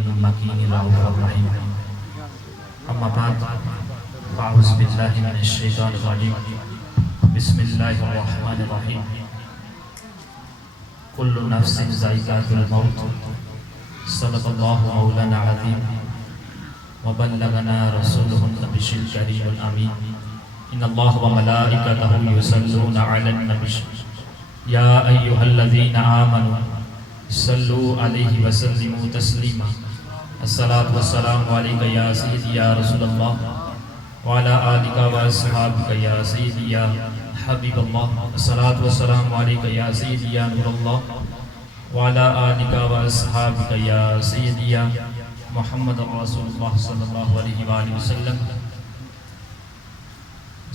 المكين الرؤوف الرحيم أما بعد فأعوذ بالله من الشيطان الرجيم بسم الله الرحمن الرحيم كل نفس ذائقة الموت صدق الله مولانا العظيم وبلغنا رسوله النبي الكريم الأمين إن الله وملائكته يصلون على النبي يا أيها الذين آمنوا صلوا عليه وسلموا تسليما الصلاة والسلام عليك يا سيدي يا رسول الله وعلى آلك وأصحابك يا سيدي يا حبيب الله الصلاة والسلام عليك يا سيدي يا نور الله وعلى آلك وأصحابك يا سيدي يا محمد رسول الله صلی اللہ علیہ وآلہ وسلم۔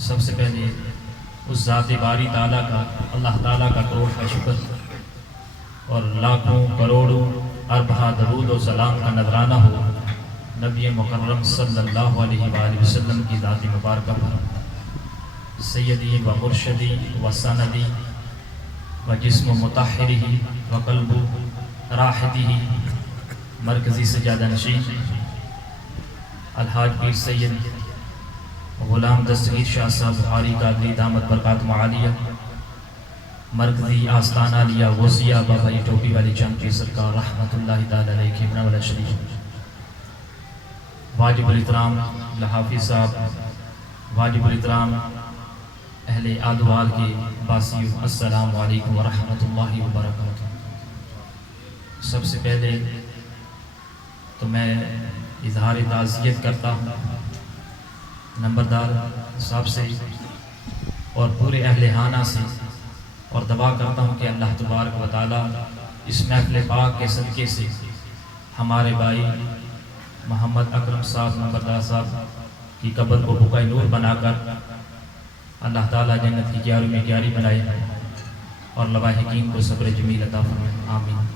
سب سے پہلے اس ذات باری تعالیٰ کا، اللہ تعالیٰ کا کروڑ کا شکر اور لاکھوں کروڑوں اربہ درود و سلام کا نذرانہ ہو نبی مکرم صلی اللہ علیہ وآلہ وسلم کی ذات مبارکہ پر، سیدی و مرشدی و سندی و جسم مطہری و قلب راحتی مرکزی سجادہ نشین الحاج پیر سید غلام دستگیر شاہ صاحب بخاری قادری دامت برکات معالیہ، مرکزی آستانہ لیا غوثیہ بابا یہ ٹوپی والی چند کی سرکار رحمت اللہ تعالی علیہ خیمنہ والا شریف، واجب الاحترام لحافظ صاحب، واجب الاحترام اہل آدوال کے باسیوں، السلام علیکم ورحمت اللہ وبرکاتہ۔ سب سے پہلے تو میں اظہار تعزیت کرتا ہوں نمبردار صاحب سے اور پورے اہل خانہ سے، اور دعا کرتا ہوں کہ اللہ تبارک و تعالی اس محفل پاک کے صدقے سے ہمارے بھائی محمد اکرم صاحب نمبردار صاحب کی قبر کو بقائے نور بنا کر اللہ تعالی جنت کی کیاری میں کیاری بنائے اور لواحقین کو صبر جمیل عطا فرمائے، آمین۔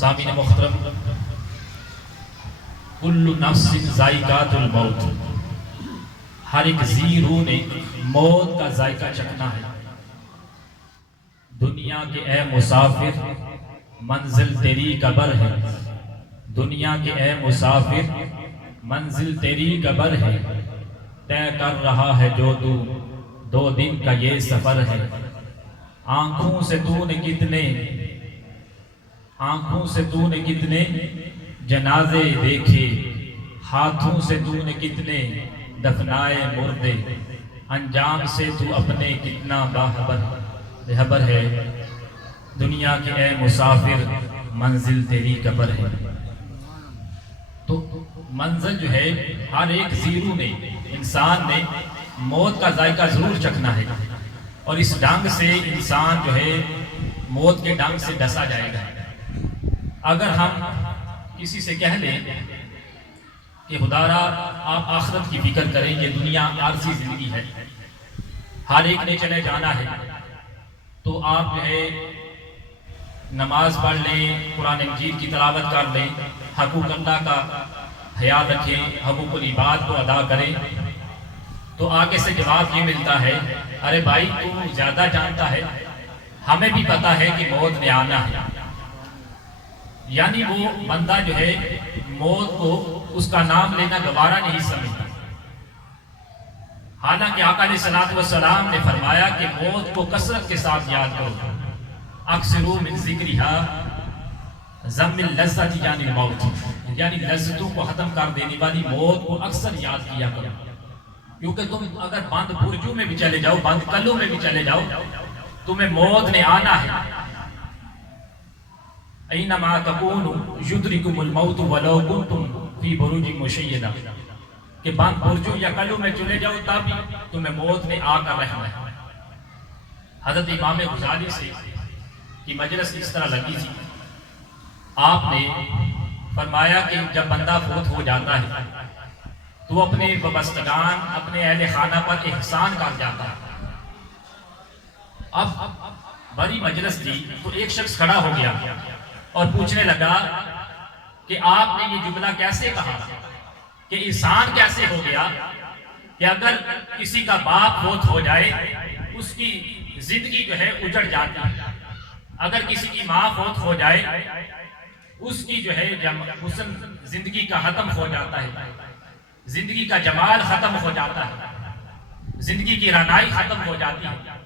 سامعین محترم، کل نفس ذائقۃ الموت، ہر ایک ذی روح نے موت کا ذائقہ چکھنا ہے۔ دنیا کے اے مسافر منزل تیری قبر ہے، دنیا کے اے مسافر منزل تیری قبر ہے، طے کر رہا ہے جو تو 2 دن کا یہ سفر ہے۔ آنکھوں سے تو نے کتنے جنازے دیکھے، ہاتھوں سے تو نے کتنے دفنائے مردے، انجام سے تو اپنے کتنا باخبر ہے۔ دنیا کے اے مسافر منزل تیری قبر ہے۔ تو منزل جو ہے ہر ایک زیرو نے، انسان نے موت کا ذائقہ ضرور چکھنا ہے، اور اس ڈنگ سے انسان جو ہے موت کے ڈنگ سے ڈسا جائے گا۔ اگر ہم کسی سے کہہ لیں کہ خدارا آپ آخرت کی فکر کریں، یہ دنیا عارضی زندگی ہے، ہر ایک نے چلے جانا ہے، تو آپ جو ہے نماز پڑھ لیں، قرآن مجید کی تلاوت کر لیں، حقوق اللہ کا خیال رکھیں، حقوق العباد کو ادا کریں، تو آگے سے جواب یہ ملتا ہے، ارے بھائی تو زیادہ جانتا ہے، ہمیں بھی پتا ہے کہ موت نے آنا ہے۔ یعنی وہ بندہ جو ہے موت کو اس کا نام لینا گوارا نہیں سمجھتا، حالانکہ آقا علیہ الصلوۃ والسلام نے فرمایا کہ موت کو کثرت کے ساتھ یاد کرو، اکثروا من ذکرھا ضم اللذۃ یعنی الموت، یعنی لذتوں کو ختم کر دینے والی موت کو اکثر یاد کیا کرو، کیونکہ تم اگر بند برجوں میں بھی چلے جاؤ، بند کلوں میں بھی چلے جاؤ، تمہیں موت نے آنا ہے۔ اینما تکونوا یدرککم الموت ولو کنتم فی بروج مشیدہ، کہ بند برجوں یا کلوں میں چلے جاؤ تب تمہیں موت نے آ کر رہنا ہے۔ حضرت امام غزالی سے کی مجلس اس طرح لگی تھی، آپ نے فرمایا کہ جب بندہ فوت ہو جاتا ہے تو اپنے وابستگان، اپنے اہل خانہ پر احسان کر جاتا ہے۔ اب بڑی مجلس تھی تو ایک شخص کھڑا ہو گیا اور پوچھنے لگا کہ آپ نے یہ جملہ کیسے کہا کہ احسان کیسے ہو گیا کہ اگر کسی کا باپ فوت ہو جائے اس کی زندگی جو ہے اجڑ جاتی ہے، اگر کسی کی ماں فوت ہو جائے اس کی جو ہے حسن زندگی کا ختم ہو جاتا ہے، زندگی کا جمال ختم ہو جاتا ہے، زندگی کی رعنائی ختم ہو جاتی ہے۔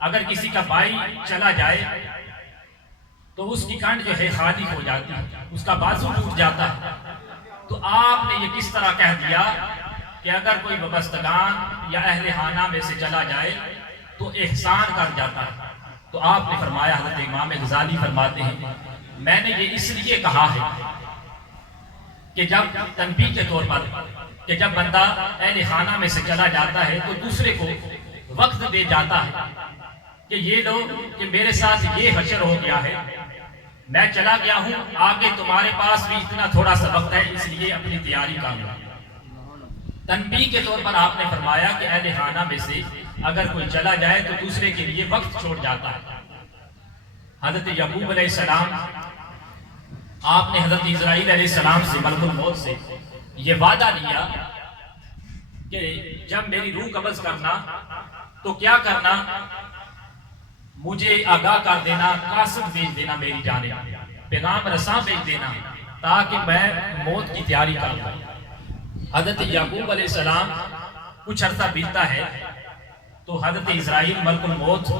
اگر کسی کا بھائی چلا جائے تو اس کی کانڈ جو ہے خالی ہو جاتی ہے، اس کا بازو ٹوٹ جاتا ہے۔ تو آپ نے یہ کس طرح کہہ دیا کہ اگر کوئی وابستگان یا اہل خانہ میں سے چلا جائے تو احسان کر جاتا ہے۔ تو آپ نے فرمایا، حضرت امام غزالی فرماتے ہیں، میں نے یہ اس لیے کہا ہے کہ جب تنبیہ کے طور پر کہ جب بندہ اہل خانہ میں سے چلا جاتا ہے تو دوسرے کو وقت دے جاتا ہے کہ یہ لوگ کہ میرے ساتھ یہ حشر ہو گیا ہے، میں چلا گیا ہوں، آگے تمہارے پاس بھی اتنا تھوڑا سا وقت ہے، اس لیے اپنی تیاری کر لو۔ تنبیہ کے طور پر آپ نے فرمایا کہ اہل خانہ میں سے اگر کوئی چلا جائے تو دوسرے کے لیے وقت چھوڑ جاتا ہے۔ حضرت یعقوب علیہ السلام، آپ نے حضرت اسرائیل علیہ السلام سے، ملک الموت سے یہ وعدہ لیا کہ جب میری روح قبض کرنا تو کیا کرنا، مجھے آگاہ کر دینا، قاصد بھیج دینا میری جانب، پیغام رساں بھیج دینا تاکہ میں موت کی تیاری کر لوں۔ حضرت یعقوب علیہ السلام کچھ عرصہ بیتتا ہے تو حضرت اسرائیل ملک الموت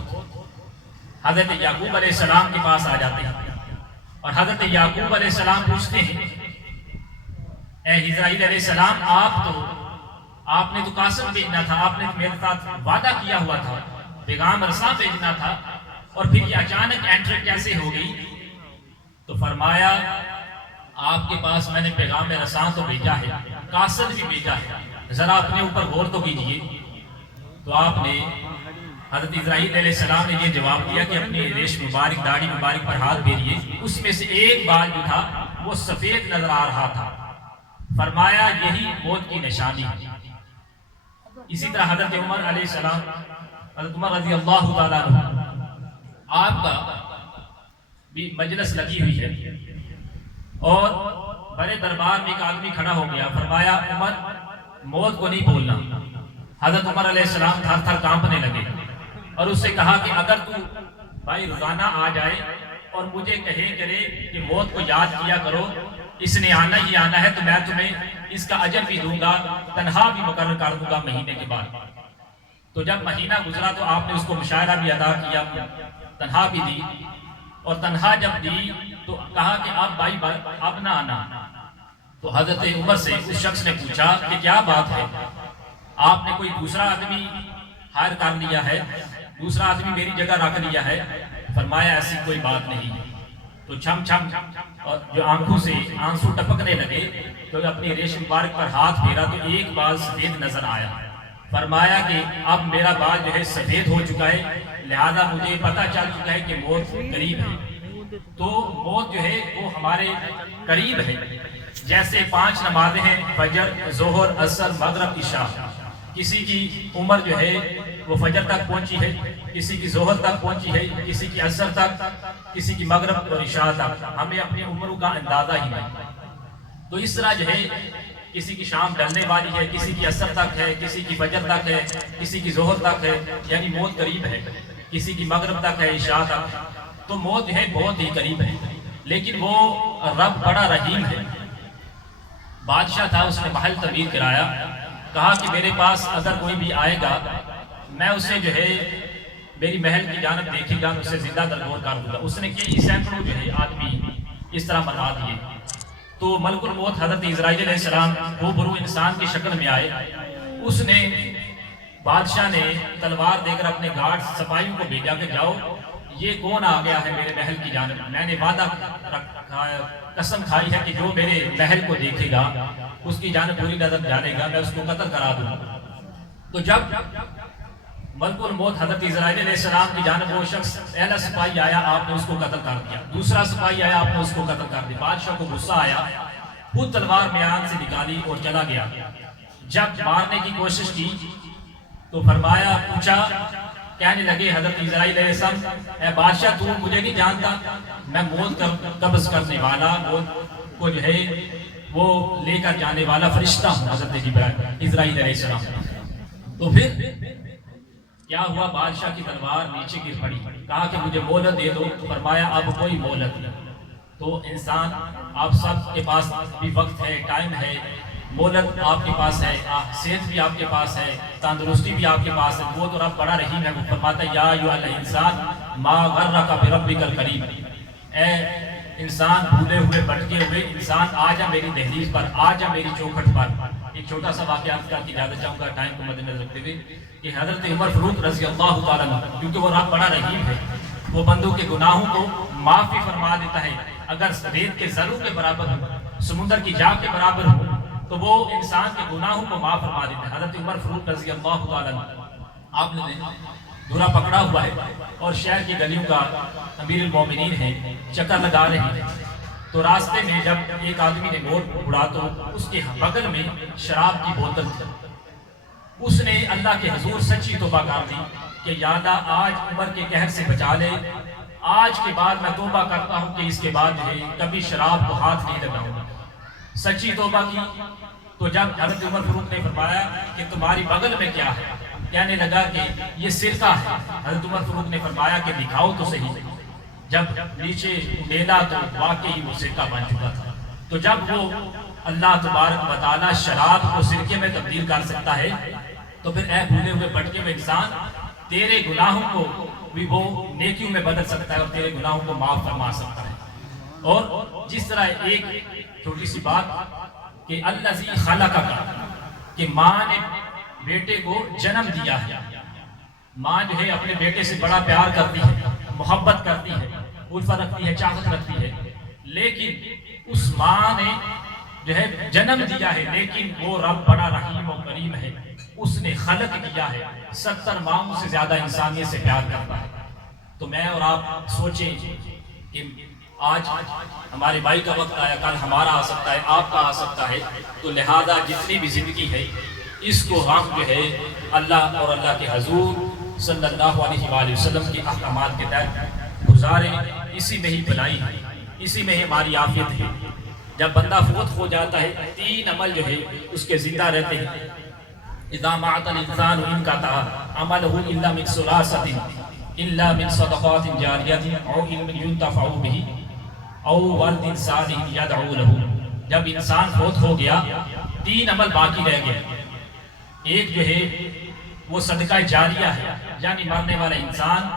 حضرت یعقوب علیہ السلام کے پاس آ جاتے ہیں اور حضرت یعقوب علیہ السلام پوچھتے ہیں، اے اسرائیل علیہ السلام، آپ نے تو قاصد بھیجنا تھا، آپ نے میرے ساتھ وعدہ کیا ہوا تھا، پیغام رساں بھیجنا تھا، اور پھر یہ اچانک انٹر کیسے ہو گئی؟ تو فرمایا، آپ کے پاس میں نے پیغام رساں تو بھیجا ہے، قاصد بھی بھیجا ہے، ذرا اپنے اوپر غور تو کیجئے۔ تو آپ نے حضرت اسرائیل علیہ السلام نے یہ جواب دیا کہ اپنی ریش مبارک، داڑھی مبارک پر ہاتھ پھیریے، اس میں سے ایک بال جو تھا وہ سفید نظر آ رہا تھا۔ فرمایا یہی موت کی نشانی ہے۔ اسی طرح حضرت عمر علیہ السلام، حضرت عمر رضی اللہ تعالیٰ عنہ، آپ کا بھی مجلس لگی ہوئی ہے اور بڑے دربار میں ایک آدمی کھڑا ہو گیا، فرمایا عمر موت کو نہیں بولنا۔ حضرت عمر علیہ السلام تھر تھر کانپنے لگے اور اس سے کہا کہ اگر تو بھائی روزانہ آ جائے اور مجھے کہے کرے کہ موت کو یاد کیا کرو، اس نے آنا ہی آنا ہے، تو میں تمہیں اس کا اجر بھی دوں گا، تنخواہ بھی مقرر کر دوں گا مہینے کے بعد۔ تو جب مہینہ گزرا تو آپ نے اس کو مشاعرہ بھی ادا کیا، تنخواہ بھی دی، اور تنخواہ جب دی تو کہا کہ اب بھائی اب نہ آنا۔ تو حضرت عمر سے اس شخص نے پوچھا کہ کیا بات ہے، آپ نے کوئی دوسرا آدمی ہائر کر لیا ہے، دوسرا آدمی میری جگہ رکھ لیا ہے؟ فرمایا ایسی کوئی بات نہیں۔ تو چھم چھم اور جو آنکھوں سے آنسو ٹپکنے لگے تو اپنی ریش مبارک پر ہاتھ پھیرا تو ایک بال سفید نظر آیا۔ فرمایا کہ اب میرا بال جو ہے سفید ہو چکا ہے، لہذا مجھے پتہ چل چکا ہے کہ موت قریب ہے۔ تو موت جو ہے وہ ہمارے قریب ہے۔ جیسے 5 نمازیں ہیں، فجر، ظہر، عصر، مغرب، عشاء، کسی کی عمر جو ہے وہ فجر تک پہنچی ہے، کسی کی ظہر تک پہنچی ہے، کسی کی عصر تک، کسی کی مغرب اور عشاء تک، ہمیں اپنی عمروں کا اندازہ ہی نہیں۔ تو اس طرح جو ہے کسی کی شام ڈلنے والی ہے، کسی کی عصر تک ہے، کسی کی فجر تک ہے، کسی کی ظہر تک ہے، یعنی موت قریب ہے، کسی کی مغرب تک ہے، عشاء تک، تو موت جو ہے بہت ہی قریب ہے۔ لیکن وہ رب بڑا رحیم ہے۔ بادشاہ تھا، اس نے محل تعمیر کرایا، کہا کہ میرے پاس اگر کوئی بھی آئے گا میں اسے جو ہے میری محل کی جانب دیکھے گا، اسے زندہ درگور کر دوں گا۔ اس نے کئی سینکڑوں جو ہے آدمی اس طرح مروا دیے۔ تو ملک الموت حضرت اسرائیل علیہ السلام وہ برو انسان کی شکل میں آئے، اس نے بادشاہ نے تلوار دے کر اپنے گارڈ سپاہیوں کو بھیجا کہ جاؤ، یہ کون آ گیا ہے میرے محل کی جانب، میں نے وعدہ قسم کھائی ہے کہ جو میرے محل کو دیکھے گا اس کی جانب پوری نظر ڈالے گا، میں اس کو قتل کرا دوں گا۔ تو جب ملک الموت حضرت اسرائیل علیہ السلام کی جانب وہ شخص پہلا سپاہی آیا، آپ نے اس کو قتل کر دیا، دوسرا سپاہی آیا، آپ نے اس کو قتل کر دیا۔ بادشاہ کو غصہ آیا، خود تلوار میان سے نکالی اور چلا گیا۔ جب مارنے کی کوشش کی تو فرمایا، پوچھا، کہنے لگے حضرت اسرائیل علیہ السلام، اے بادشاہ تو مجھے نہیں جانتا، میں موت قبض کرنے والا، موت کو جو ہے وہ لے کر جانے والا فرشتہ ہوں، حضرت اسرائیل علیہ السلام۔ تو پھر کیا ہوا، بادشاہ کی تلوار نیچے گر پڑی، کہا کہ مجھے مہلت دے دو، فرمایا اب کوئی مہلت نہیں۔ تو انسان آپ سب کے پاس بھی وقت ہے، ٹائم ہے، مہلت آپ کے پاس ہے، صحت بھی آپ کے پاس ہے، تندرستی بھی آپ کے پاس ہے، وہ تو رب بڑا رحیم ہے، وہ فرماتا ہے یا ایھا الانسان ما غرک بربک الکریم، اے انسان بھولے ہوئے بھٹکے ہوئے انسان، آ جا میری دہلیز پر، آ جا میری چوکھٹ پر۔ ایک چھوٹا سا واقعہ آپ کا اجازت چاہوں گا ٹائم کو مد نظر رکھتے ہوئے کہ حضرت عمر فاروق رضی اللہ تعالیٰ عنہ، کیونکہ وہ رب بڑا رحیم ہے، وہ بندوں کے گناہوں کو معاف بھی فرما دیتا ہے، اگر ریت کے ذروں کے برابر ہو، سمندر کی جا کے برابر ہو تو وہ انسان کے گناہوں کو معاف فرما دیتا ہے۔ حضرت عمر فاروق رضی اللہ تعالیٰ عنہ آپ نے دورہ پکڑا ہوا ہے اور شہر کی گلیوں کا امیر المومنین ہے، چکر لگا رہے ہیں، تو راستے میں جب ایک آدمی نے موڑ اڑا تو اس کے بغل میں شراب کی بوتل تھی۔ اس نے اللہ کے حضور سچی توبہ کر دی کہ یا اللہ آج عمر کے قہر سے بچا لے، آج کے بعد میں توبہ کرتا ہوں کہ اس کے بعد جو ہے کبھی شراب کو ہاتھ نہیں لگاؤں گا۔ سچی توبہ کی تو جب حضرت عمر فاروق نے فرمایا کہ تمہاری بغل میں کیا ہے، کہنے لگا کہ یہ سرکہ ہے۔ حضرت عمر فاروق نے فرمایا کہ دکھاؤ تو صحیح۔ جب نیچے ڈیلا تو واقعی وہ سرکہ بن چکا تھا۔ تو جب وہ اللہ تبارک و تعالیٰ شراب کو سرکے میں تبدیل کر سکتا ہے تو پھر اے بھولے ہوئے بھٹکے ہوئے انسان، تیرے گناہوں کو بھی وہ نیکیوں میں بدل سکتا ہے اور تیرے گناہوں کو معاف فرما سکتا ہے۔ اور جس طرح ایک چھوٹی سی بات کہ الذی خلقک، کہ ماں نے بیٹے کو جنم دیا ہے، ماں جو ہے اپنے بیٹے سے بڑا پیار کرتی ہے، محبت کرتی ہے، الفت رکھتی ہے، چاہت رکھتی ہے، لیکن اس ماں نے جو ہے جنم دیا ہے، لیکن وہ رب بڑا رحیم و کریم ہے، اس نے خلق کیا ہے، 70 ماؤں سے زیادہ انسانیت سے پیار کرتا ہے۔ تو میں اور آپ سوچیں کہ آج ہمارے بھائی کا وقت آیا، کل ہمارا آ سکتا ہے، آپ کا آ سکتا ہے، تو لہذا جتنی بھی زندگی ہے اس کو ہم جو ہے اللہ اور اللہ کے حضور صلی اللہ علیہ وآلہ وسلم کی احکامات کے تحت گزاریں، اسی میں ہی بھلائی ہے، اسی میں ہی ہماری عافیت ہے۔ جب بندہ فوت ہو جاتا ہے 3 عمل جو ہے اس کے زندہ رہتے ہیں۔ اذا مات الانسان انقطع عمله الا من ثلاثة الا من صدقات جاریہ او علم ينتفع به او ولد صالح يدعو له۔ جب انسان فوت ہو گیا 3 عمل باقی رہ گئے۔ ایک جو ہے وہ صدقہ جاریہ ہے، یعنی مرنے والا انسان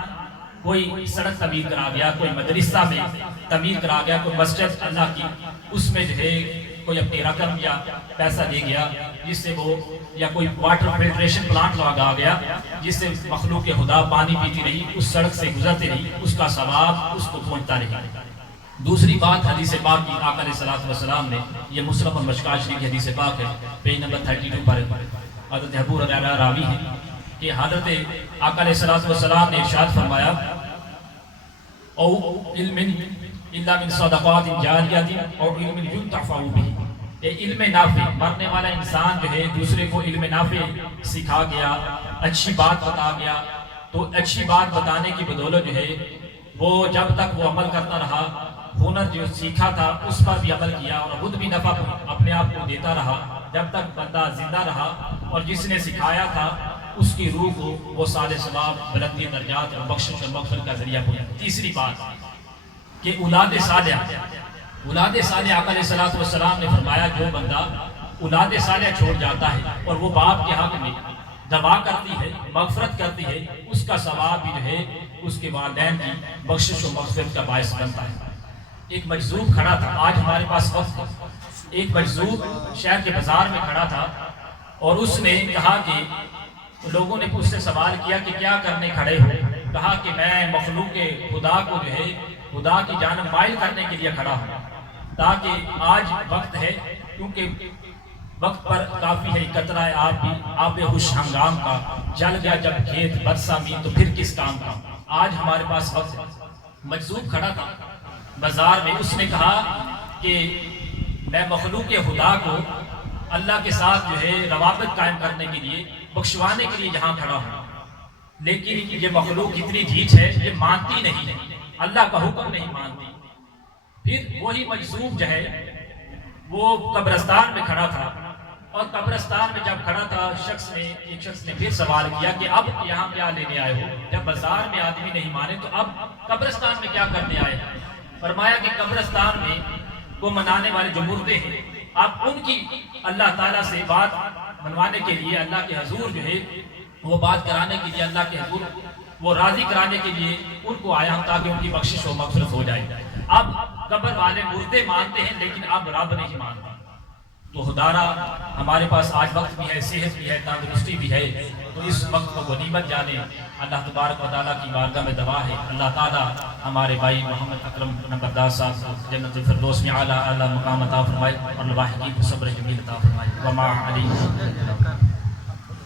کوئی سڑک تعمیر کرا گیا، کوئی مدرسہ میں تعمیر کرا گیا، کوئی مسجد اللہ کی اس میں جو ہے کوئی اپنی رقم یا پیسہ دے گیا جس سے وہ، یا کوئی واٹر فلٹریشن پلانٹ لگا گیا جس سے مخلوق خدا پانی پیتی رہی، اس سڑک سے گزرتی رہی، اس کا ثواب اس کو پہنچتا رہی۔ دوسری بات حدیث پاک کی، آقا علیہ الصلوۃ والسلام نے، یہ مسلم اور مشکات شریف کی حدیث پاک ہے، پیج نمبر 32 پر حضرت ابو ہریرہ راوی ہے کہ حضرت آقا علیہ الصلوۃ والسلام نے ارشاد فرمایا او علم الا من صدقات جاریہ او علم ينتفع به، علم نافع، مرنے والا انسان جو ہے دوسرے کو علم نافع سکھا گیا، اچھی بات بتا گیا، تو اچھی بات بتانے کی بدولت جو ہے وہ جب تک وہ عمل کرتا رہا، ہنر جو سیکھا تھا اس پر بھی عمل کیا اور خود بھی نفع اپنے آپ کو دیتا رہا جب تک بندہ زندہ رہا، اور جس نے سکھایا تھا اس کی روح کو وہ صالح ثواب، بلندی درجات اور بخشش اور مغفرت کا ذریعہ بنا۔ تیسری بات کہ اولاد صالح، اولاد صالح، آقا علیہ الصلوۃ والسلام نے فرمایا جو بندہ اولاد صالح چھوڑ جاتا ہے اور وہ باپ کے حق میں دعا کرتی ہے، مغفرت کرتی ہے، اس کا ثواب بھی جو ہے اس کے والدین کی بخشش و مغفرت کا باعث بنتا ہے۔ ایک مجذوب کھڑا تھا، آج ہمارے پاس وقت، ایک مجذوب شہر کے بازار میں کھڑا تھا اور اس نے کہا کہ لوگوں نے اس سے سوال کیا کہ کیا کرنے کھڑے ہو؟ کہا کہ میں مخلوق خدا کو جو ہے خدا کی جانب مائل کرنے کے لیے کھڑا ہوں، تاکہ آج وقت ہے، کیونکہ وقت پر کافی ہے، قطرہ ہے آپ خوش ہنگام کا، جل گیا جب کھیت برسا بھی تو پھر کس کام کا۔ آج ہمارے پاس وقت ہے۔ مجذوب کھڑا تھا بازار میں، اس نے کہا کہ میں مخلوق خدا کو اللہ کے ساتھ جو ہے روابط قائم کرنے کے لیے، بخشوانے کے لیے یہاں کھڑا ہوں، لیکن یہ مخلوق اتنی ڈھیٹ ہے، یہ مانتی نہیں ہے، اللہ کا حکم نہیں مانتی۔ پھر وہی مجذوب جو ہے وہ قبرستان میں کھڑا تھا، اور قبرستان میں جب کھڑا تھا ایک شخص نے پھر سوال کیا کہ اب یہاں کیا لینے آئے ہو؟ جب بازار میں آدمی نہیں مانے تو اب قبرستان میں کیا کرنے آئے؟ فرمایا کہ قبرستان میں وہ منانے والے جو مردے ہیں، آپ ان کی اللہ تعالیٰ سے بات منوانے کے لیے، اللہ کے حضور جو ہے وہ بات کرانے کے لیے، اللہ کے حضور وہ راضی کرانے کے لیے ان کو آیا ہم، تاکہ ان کی بخشش و مغفرت ہو جائے۔ اب قبر والے مردے مانتے ہیں لیکن اب رب نہیں مانتے۔ تو خدارا ہمارے پاس آج وقت بھی ہے، صحت بھی ہے، تندرستی بھی ہے، تو اس وقت کو غنیمت جانے۔ اللہ تبارک و تعالیٰ کی بارگاہ میں دعا ہے، اللہ تعالیٰ ہمارے بھائی محمد اکرم نمبردار صاحب کو جنت الفردوس میں اعلیٰ مقام عطا فرمائے، اور لواحقین کو صبر جمیل عطا فرمائے۔ وما علیہ